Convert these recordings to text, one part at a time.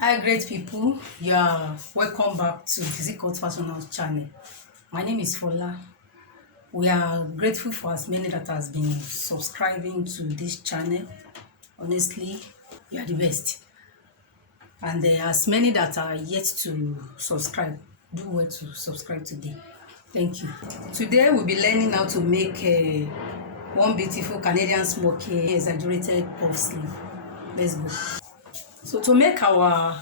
Hi great people, you are welcome back to Physique Fashion channel. My name is Fola. We are grateful for as many that has been subscribing to this channel. Honestly, you are the best. And there are as many that are yet to subscribe. Do well to subscribe today. Thank you. Today we'll be learning how to make one beautiful Canadian smoking exaggerated puff sleeve. Let's go. So to make our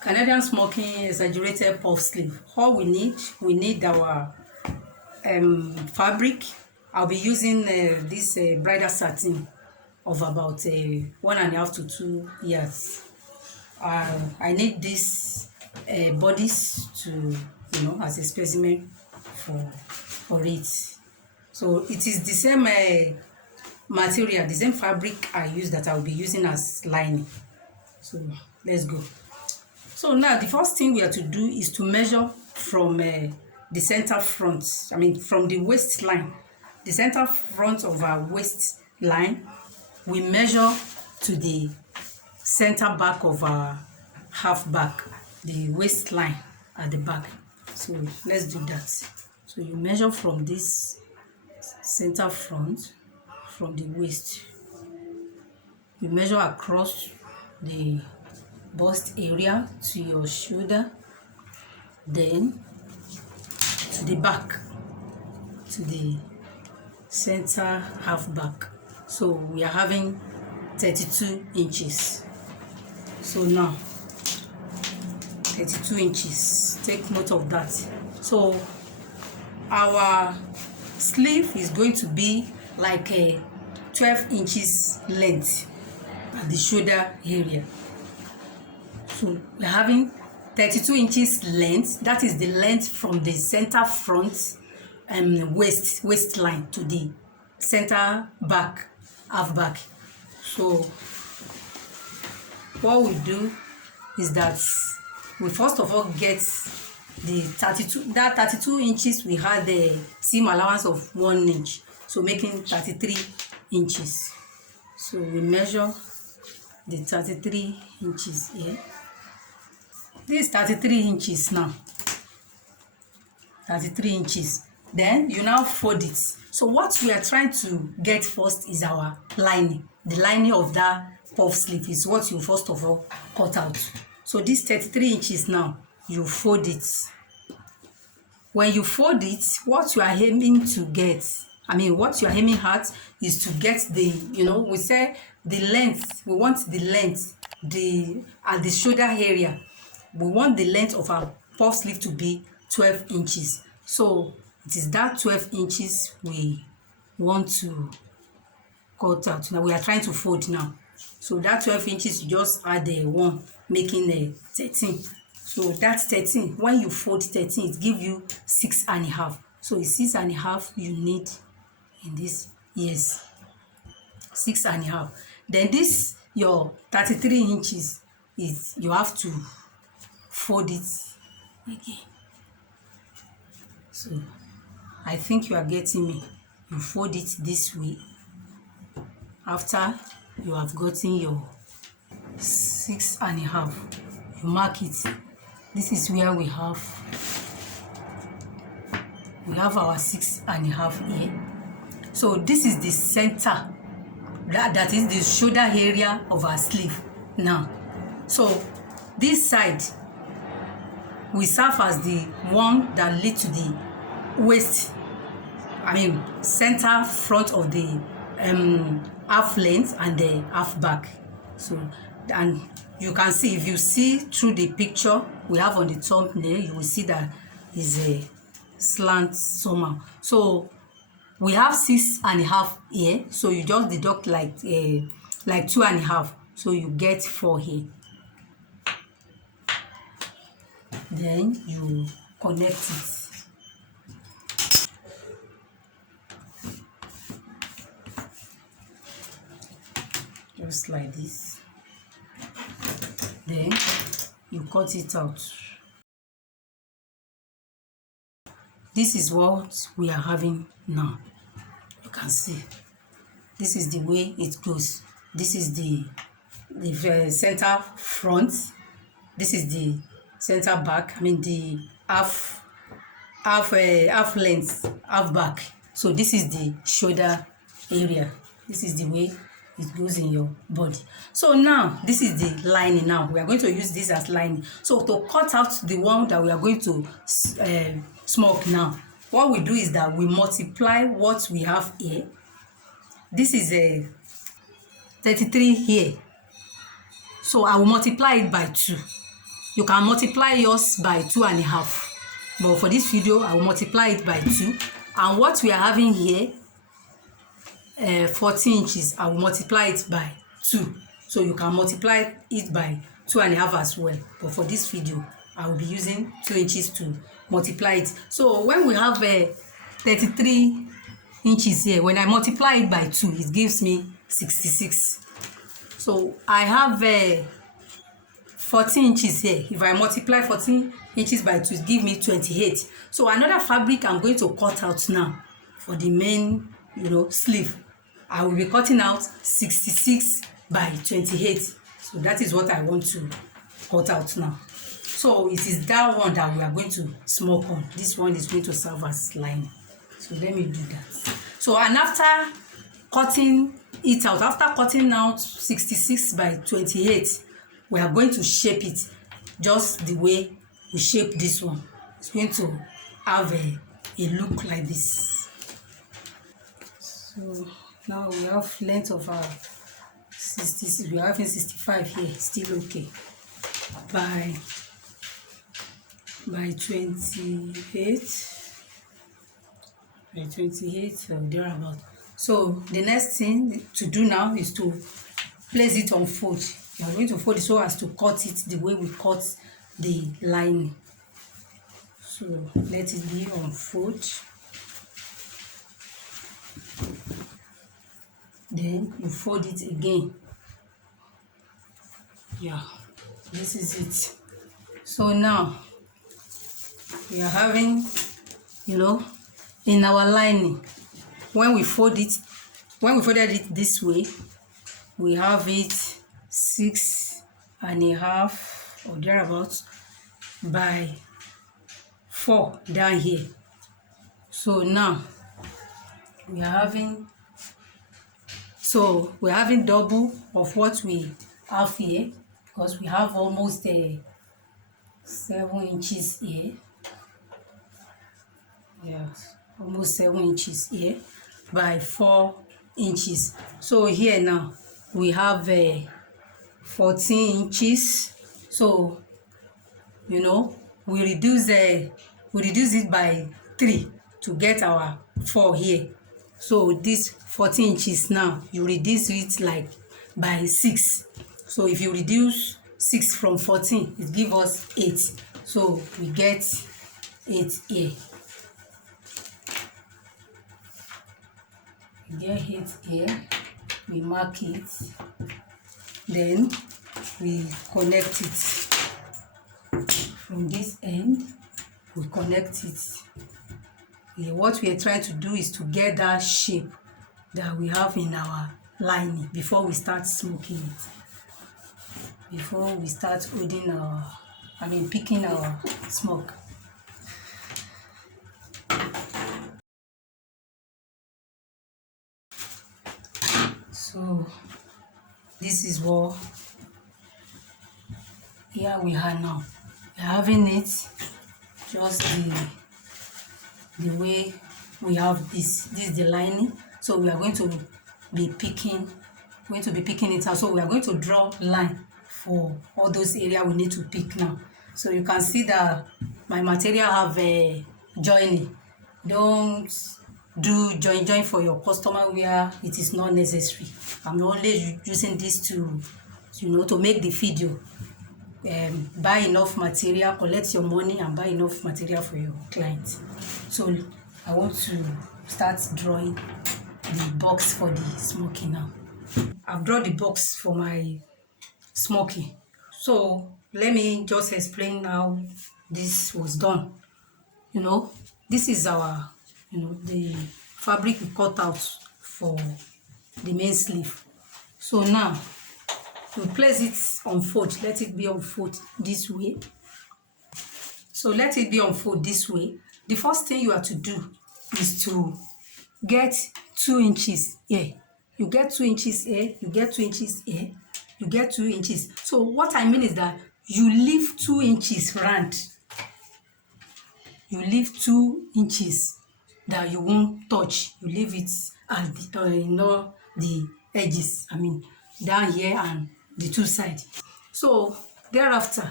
Canadian smoking exaggerated puff sleeve, all we need our fabric. I'll be using this bridal satin of about 1.5 to 2 years. I need this bodies to, as a specimen for it. So it is the same material, the same fabric I use that I'll be using as lining. So let's go. So now the first thing we have to do is to measure from the center front, from the waistline, the center front of our waistline. We measure to the center back of our half back, the waistline at the back. So let's do that. So you measure from this center front, from the waist. You measure across the bust area to your shoulder, then to the back, to the center half back. So we are having 32 inches. So now 32 inches, take note of that. So our sleeve is going to be like a 12 inches length at the shoulder area. So we're having 32 inches length. That is the length from the center front waistline to the center back, half back. So what we do is that we first of all get the 32. That 32 inches we had the seam allowance of 1 inch, so making 33 inches. So we measure the 33 inches here. This 33 inches now. 33 inches. Then you now fold it. So what we are trying to get first is our lining. The lining of that puff sleeve is what you first of all cut out. So this 33 inches now, you fold it. When you fold it, what you are aiming to get, what you are aiming at is to get the, we say the length. We want the length, at the shoulder area. We want the length of our puff sleeve to be 12 inches. So it is that 12 inches we want to cut out. Now we are trying to fold now. So that 12 inches, you just add a 1, making a 13. So that's 13. When you fold 13, it gives you 6.5. So it's 6.5 you need in this. Yes, 6.5. Then this, your 33 inches, is you have to fold it again. So I think you are getting me. You fold it this way. After you have gotten your 6.5, you mark it. This is where we have our 6.5 here. So this is the center, that is the shoulder area of our sleeve now. So this side will serve as the one that leads to the waist, center front of the half length and the half back. So, and you can see, if you see through the picture we have on the thumbnail, you will see that is a slant somehow. So we have 6.5 here, so you just deduct like 2.5, so you get 4 here. Then you connect it. Just like this. Then you cut it out. This is what we are having now. You can see. This is the way it goes. This is the center front. this is the center back, I mean the half length, half back. So this is the shoulder area. This is the way it goes in your body. So now this is the lining. Now we are going to use this as lining. So to cut out the one that we are going to smoke now, what we do is that we multiply what we have here. This is a 33 here, so I will multiply it by 2. You can multiply yours by 2.5, but for this video I will multiply it by 2. And what we are having here, 14 inches, I will multiply it by 2. So you can multiply it by 2.5 as well, but for this video I will be using 2 inches to multiply it. So when we have 33 inches here, when I multiply it by 2, it gives me 66. So I have 14 inches here. If I multiply 14 inches by 2, it gives me 28. So another fabric I'm going to cut out now for the main, sleeve. I will be cutting out 66 by 28. So that is what I want to cut out now. So it is that one that we are going to smoke on. This one is going to serve as lining. So let me do that. So, and after cutting it out, after cutting out 66 by 28, we are going to shape it just the way we shape this one. It's going to have a look like this. So now we have length of our 66. We are having 65 here, still okay. By 28. By 28 or thereabout. So the next thing to do now is to place it on fold. You are going to fold it so as to cut it the way we cut the lining. So let it be on fold. Then you fold it again. Yeah, this is it. So now we are having, in our lining, when we folded it this way, we have it 6.5 or thereabouts by 4 down here. So now we're having double of what we have here, because we have almost 7 inches here. Yes, almost 7 inches here by 4 inches. So here now we have 14 inches. So we reduce it by 3 to get our 4 here. So this 14 inches now, you reduce it like by 6. So if you reduce 6 from 14, it gives us 8. So we get 8 here. We get 8 here. We mark it. Then we connect it. From this end, we connect it. What we are trying to do is to get that shape that we have in our lining before we start smoking it. Before we start holding picking our smoke. So this is what here we are now. We're having it just the way we have this. This is the lining. So we are going to be picking it out. So we are going to draw line for all those areas we need to pick now. So you can see that my material have a joining. Don't do join for your customer where it is not necessary. I'm only using this to make the video. Buy enough material, collect your money and buy enough material for your client. So I want to start drawing the box for the smoking now. I've drawn the box for my smoking. So let me just explain how this was done. This is our the fabric we cut out for the main sleeve. So now you place it on fold. Let it be on fold this way. So let it be on fold this way. The first thing you have to do is to get 2 inches here. You get 2 inches here, you get 2 inches here, you get 2 inches. So what I mean is that you leave 2 inches round. You leave 2 inches that you won't touch. You leave it at the, the edges. I mean, down here and the 2 sides. So thereafter,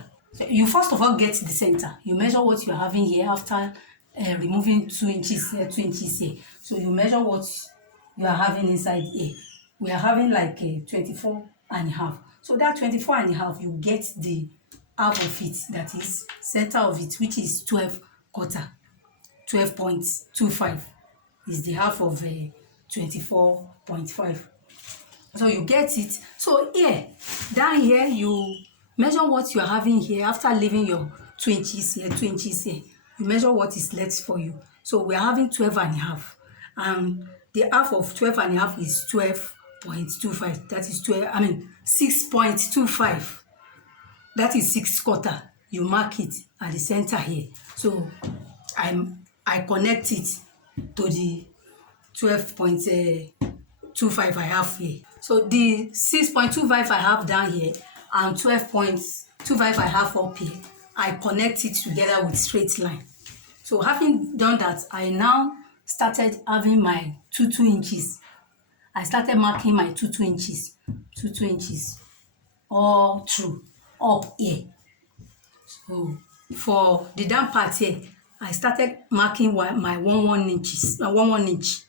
you first of all get the center. You measure what you're having here after removing 2 inches here, 2 inches here. So you measure what you are having inside here. We are having like 24 and a half. So that 24 and a half, you get the half of it, that is center of it, which is 12 quarter. 12.25 is the half of 24.5. So you get it. So here, down here, you measure what you are having here after leaving your 2 inches here, 2 inches here. You measure what is left for you. So we are having 12 and a half. And the half of 12 and a half is 12.25. That is 6.25. That is 6 quarter. You mark it at the center here. So I connect it to the 12.25 I have here. So the 6.25 I have down here and 12.25 I have up here, I connect it together with straight line. So having done that, I now started having my 2 inches. I started marking my 2 inches, 2 inches all through up here. So for the down part here, I started marking my 1 inches, 1 inch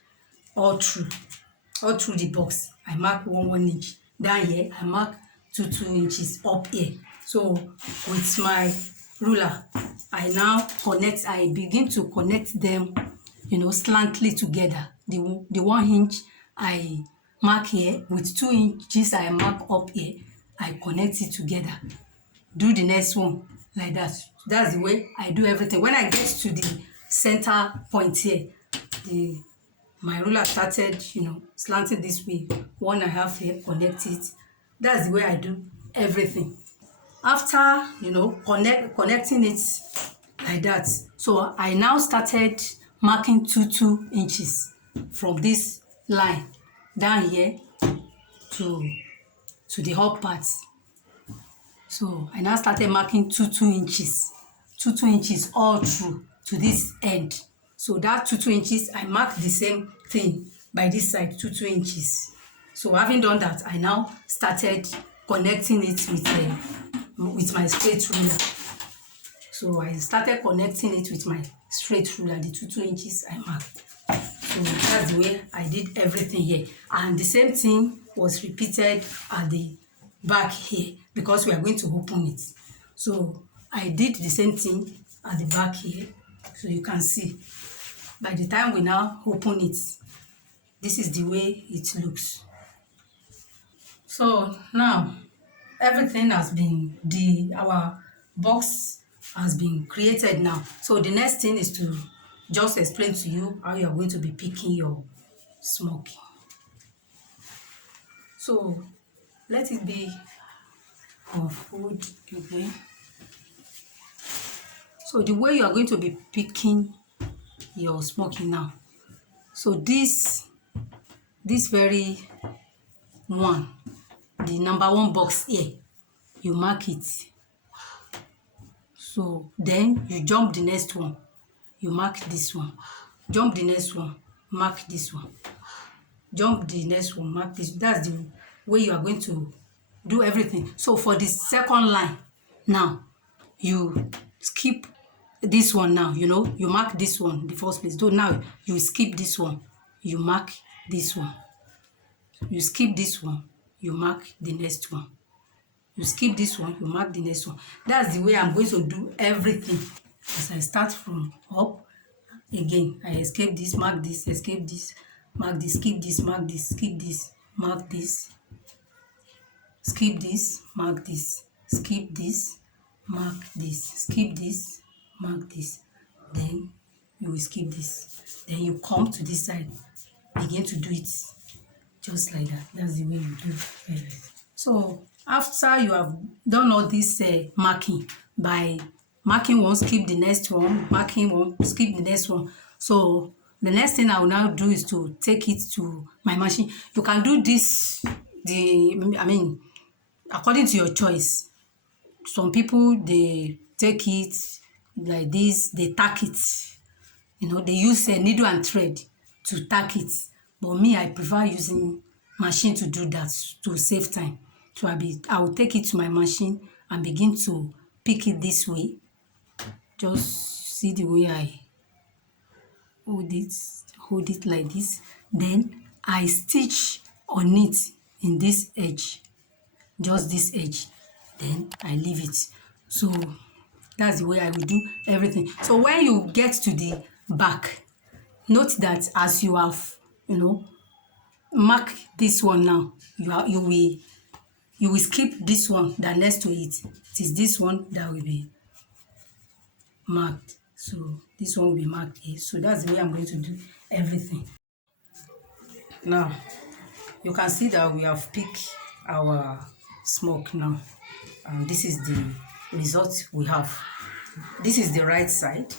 all through the box. I mark 1 inch. Down here, I mark 2 inches up here. So with my ruler, I now connect. I begin to connect them, slantly together. The 1 inch I mark here with 2 inches I mark up here. I connect it together. Do the next one like that. That's the way I do everything. When I get to the center point here, my ruler started, slanting this way. 1 and a half here, connect it. That's the way I do everything. After, connecting it like that, so I now started marking 2 inches from this line down here to the up part. So I now started marking 2 inches, 2 inches all through to this end. So that 2 inches, I mark the same thing by this side, 2 inches. So having done that, I now started connecting it with my straight ruler. So I started connecting it with my straight ruler, the 2 inches I marked. So that's the way I did everything here. And the same thing was repeated at the back here, because we are going to open it. So I did the same thing at the back here. So you can see, by the time we now open it, this is the way it looks. So now everything has been, our box has been created now. So the next thing is to just explain to you how you are going to be picking your smocking. So let it be on food again. So the way you are going to be picking your smocking now. So this very one, the number 1 box here, you mark it. So then you jump the next one, you mark this one. Jump the next one, mark this one. Jump the next one, mark this. That's the way you are going to do everything. So for the second line, now you skip this one now, you mark this one in the first place. So now you skip this one, you mark this one. You skip this one, you mark the next one. You skip this one, you mark the next one. That's the way I'm going to do everything. As I start from up, again, I escape this, mark this, escape this, mark this, skip this, mark this, skip this, mark this, skip this, mark this, skip this, mark this, skip this, mark this. Then you will skip this. Then you come to this side, begin to do it just like that. That's the way you do it. So after you have done all this marking, by marking one, skip the next one, marking one, skip the next one. So the next thing I will now do is to take it to my machine. You can do this, according to your choice. Some people, they take it like this, they tack it. They use a needle and thread to tack it. But me, I prefer using machine to do that to save time. So I will take it to my machine and begin to pick it this way. Just see the way I hold it like this. Then I stitch on it in this edge, just this edge. Then I leave it. So that's the way I will do everything. So when you get to the back, note that as you have, mark this one now, you will skip this one that next to it. It is this one that will be marked. So this one will be marked here. So that's the way I'm going to do everything. Now you can see that we have picked our smoke now, and this is the result we have. This is the right side,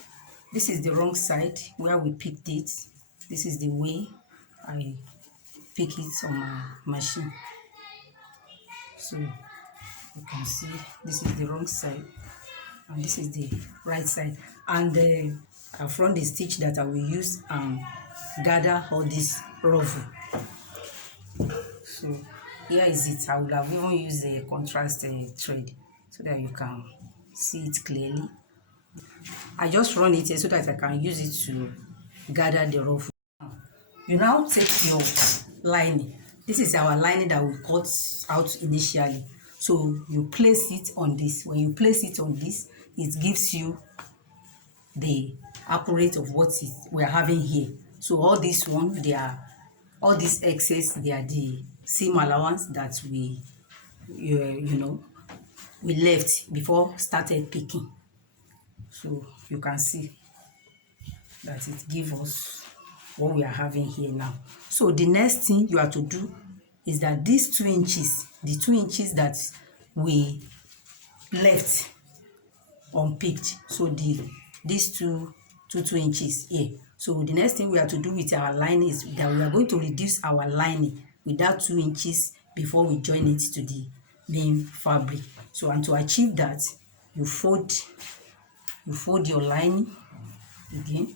this is the wrong side where we picked it. This is the way I pick it on my machine. So you can see this is the wrong side and this is the right side, and from the stitch that I will use and gather all this ruffle. So here is it. I would have even used a contrast thread so that you can see it clearly. I just run it here so that I can use it to gather the ruffle. You now take your lining. This is our lining that we cut out initially. So you place it on this. When you place it on this, it gives you the accurate of what we are having here. So all this one, all this excess, they are the seam allowance that we left before started picking. So you can see that it gives us what we are having here now. So the next thing you have to do is that these 2 inches, the 2 inches that we left unpicked, so these two inches here. So the next thing we have to do with our lining is that we are going to reduce our lining with that 2 inches before we join it to the main fabric. So, and to achieve that, you fold your lining again,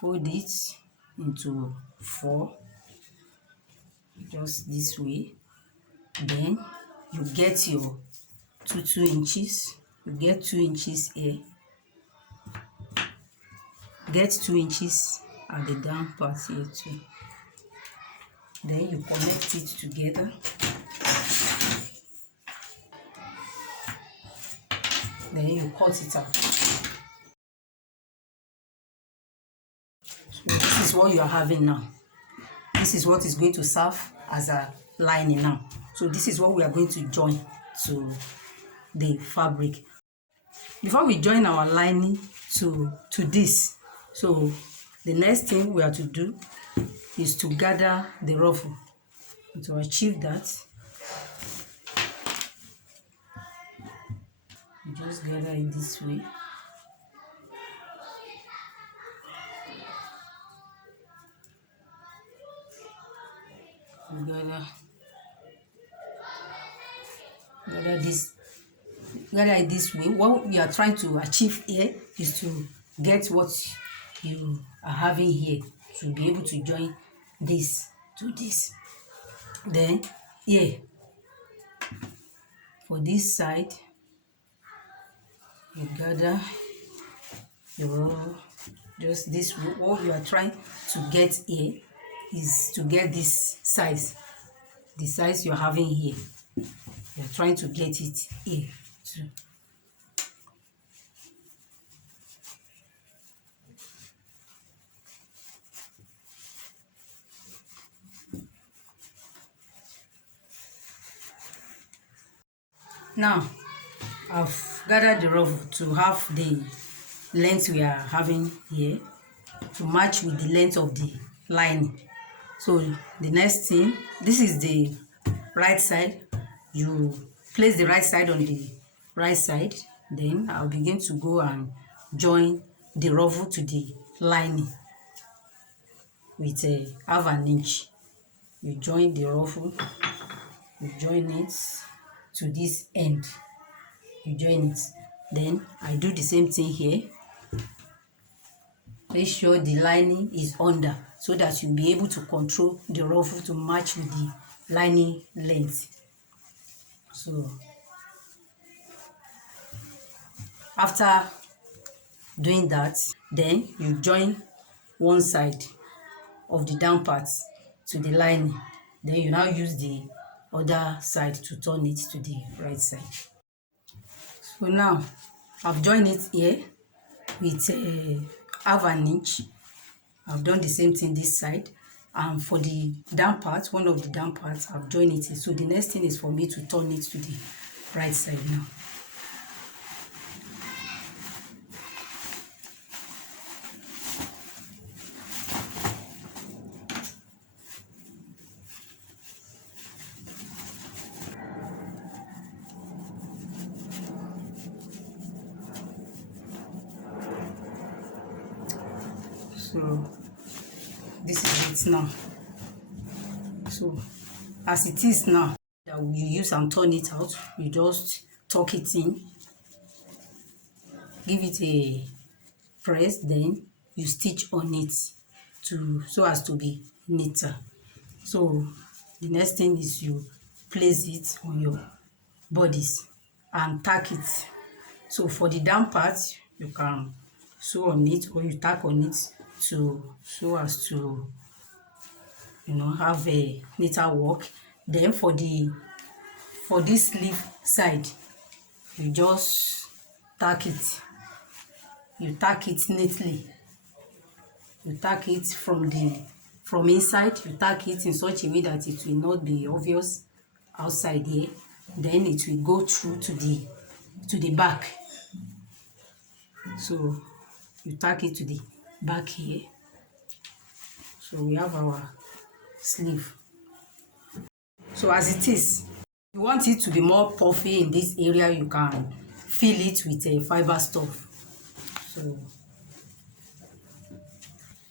fold it into 4, just this way. Then you get your 2 inches. You get 2 inches here, get 2 inches at the down part here too. Then you connect it together. Then you cut it out. So this is what you are having now. This is what is going to serve as a lining now. So this is what we are going to join to the fabric. Before we join our lining to this, so the next thing we have to do is to gather the ruffle. And to achieve that, you just gather it this way. You gather it this way. What we are trying to achieve here is to get what you are having here, to be able to join this to this. Then here, for this side, you gather just this. What you are trying to get here is to get this size, the size you're having here. You're trying to get it here too. Now I've gathered the ruffle to have the length we are having here to match with the length of the lining. So the next thing, this is the right side, you place the right side on the right side. Then I'll begin to go and join the ruffle to the lining with a half an inch. You join the ruffle, you join it to this end, you join it. Then I do the same thing here. Make sure the lining is under so that you'll be able to control the ruffle to match with the lining length. So after doing that, then you join one side of the down part to the lining. Then you now use the other side to turn it to the right side. So now I've joined it here with half an inch. I've done the same thing this side, and for the down part, one of the down parts, I've joined it. So the next thing is for me to turn it to the right side now. So this is it now. So as it is now, that you use and turn it out, you just tuck it in, give it a press, then you stitch on it so as to be neater. So the next thing is you place it on your bodice and tack it. So for the down part, you can sew on it or you tack on it so as to have a neater work. Then for this sleeve side, you just tack it. You tack it neatly. You tack it from inside. You tack it in such a way that it will not be obvious outside here. Then it will go through to the back. So you tack it to the back here. So we have our sleeve. So as it is, if you want it to be more puffy in this area, you can fill it with a fiber stuff. So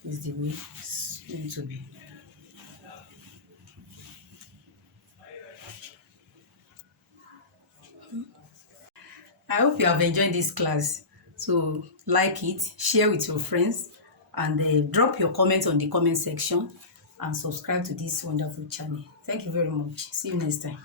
this is the way it's going to be. I hope you have enjoyed this class. So like it, share with your friends, and drop your comments on the comment section, and subscribe to this wonderful channel. Thank you very much. See you next time.